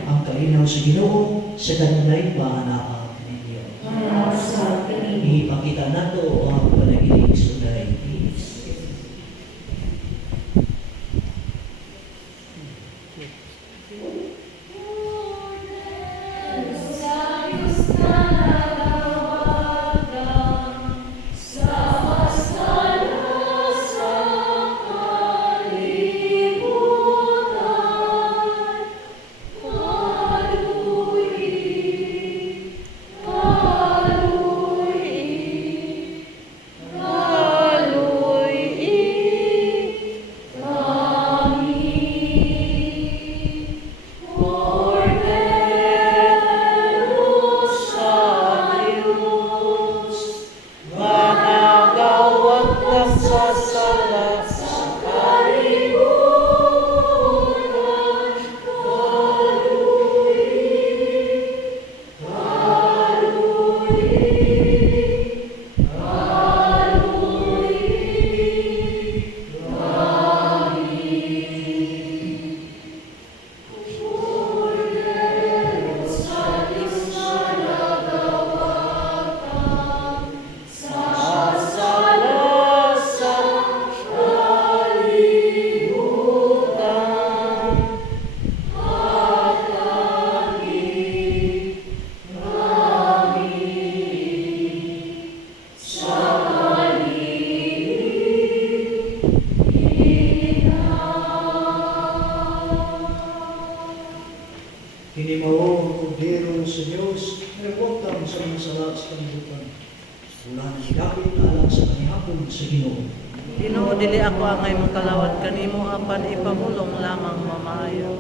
Ang kalinaw sa Ginoo, sa kanunay paanaan ninyo. Ipakita nato ang panagiling sunay. Hinimaw ang kudero sa Diyos, nagwagtang sa mga sala sa kanibutan. Ulan higapit alang sa kanihapon sa Ginoo. Ginoo, dili ako angay mong kalawat kanimo, apan ipamulong lamang mamaayo.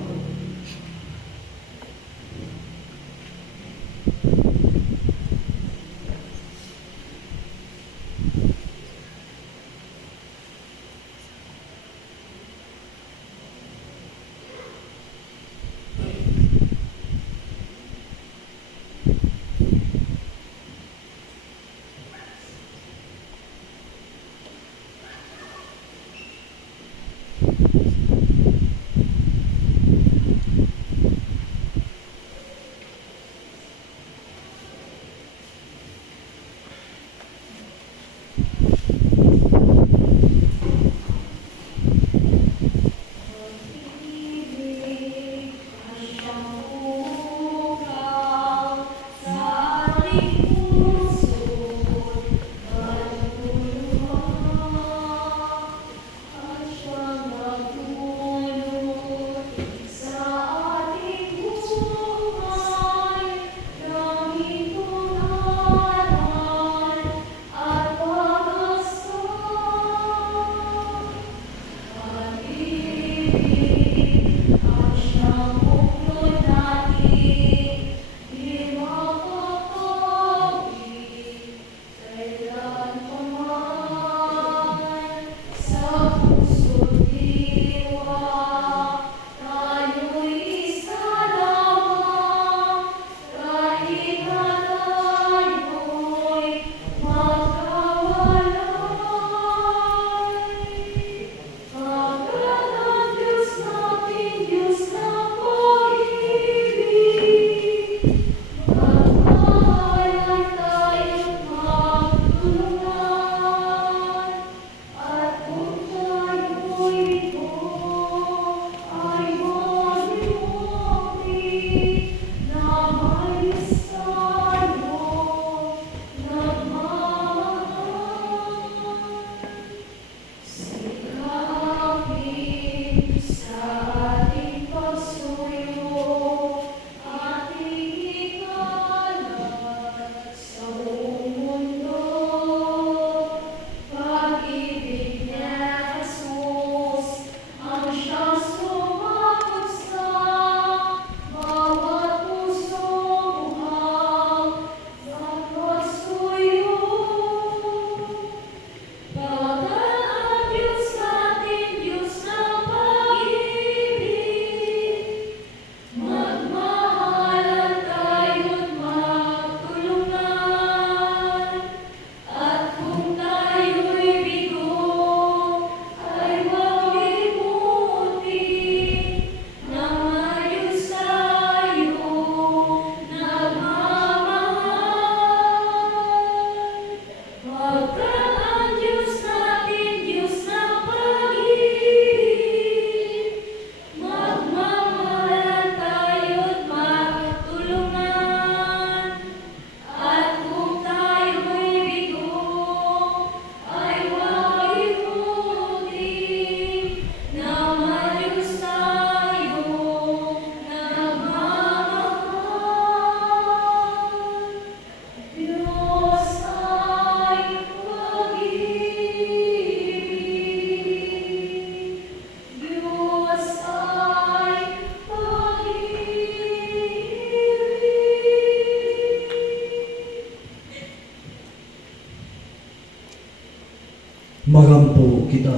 Magampo kita.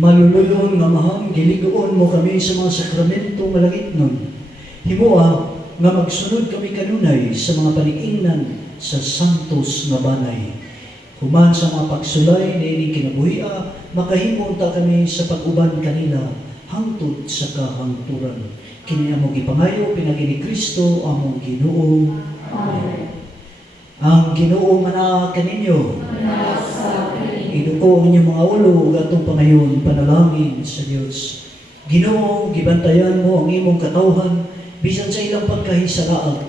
Maluluyon nga mahang giligoon mo kami sa mga sakramento malagit nun. Himoa nga magsunod kami kanunay sa mga palig-ingnan sa santos nga banay. Human sa mga pagsulay na ining kinabuhia, makahimo ta kami sa pag-uban kanila hangtod sa kahangturan. Kini among ipangayo pinagi ni Kristo among Ginoo. Amen. Ang Ginoo mana kaninyo. Iduko ang inyong mga ulo ug atong pangayon panalangin sa Dios. Ginoo, gibantayan mo ang imong katawhan bisan sa ilang pagkahisalaag.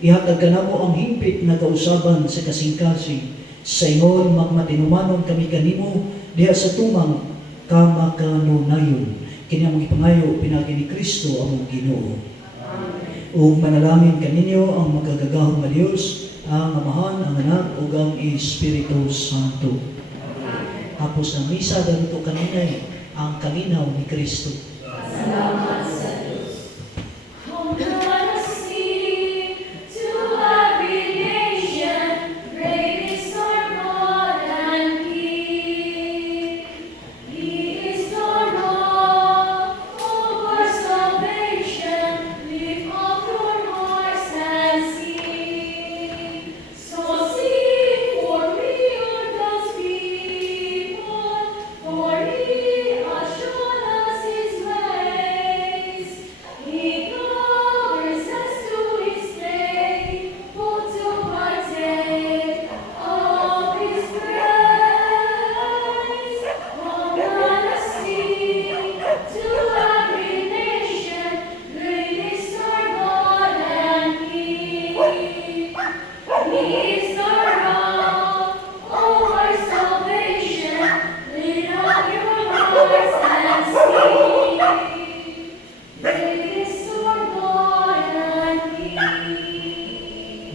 Ihatag kanamo ang himpit na kausaban sa kasing-kasing. Sa ingon magmatinumanon kami kanimo diha sa tumang kamakanunayon. Kini among ipangayo pinagi ni Kristo among Ginoo. Ug manalangin kaninyo ang magagagahong nga Dios, ang Amahan, ang Anak, ug ang Espiritu Santo. Tapos ang misa ganito kaninay ang kalinaw ni Kristo. Salamat sa Diyos. Oh, let us sing to every nation, great is our God and King. He is our rock over salvation. Lift up your voice and sing. So sing for me, or God's people, for He has shown us His ways. He gathers us to His table to partake of His grace. Oh, let us sing to every nation, great is our God and King. He is our rock, oh our salvation. Lift up your voice and sing. Great is our God and King.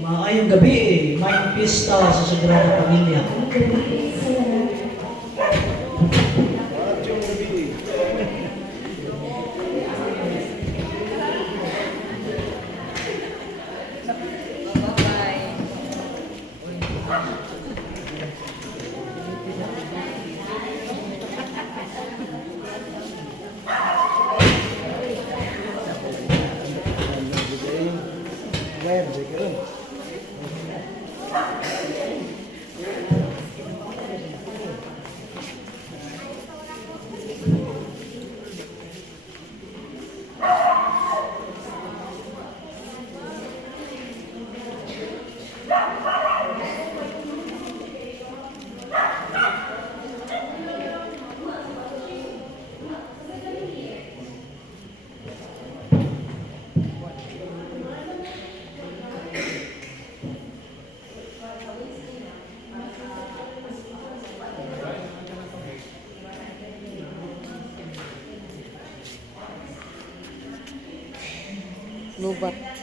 Maayong gabi, may pista sa Sagrada Pamilya. Ngayon, sige rin. Lubat.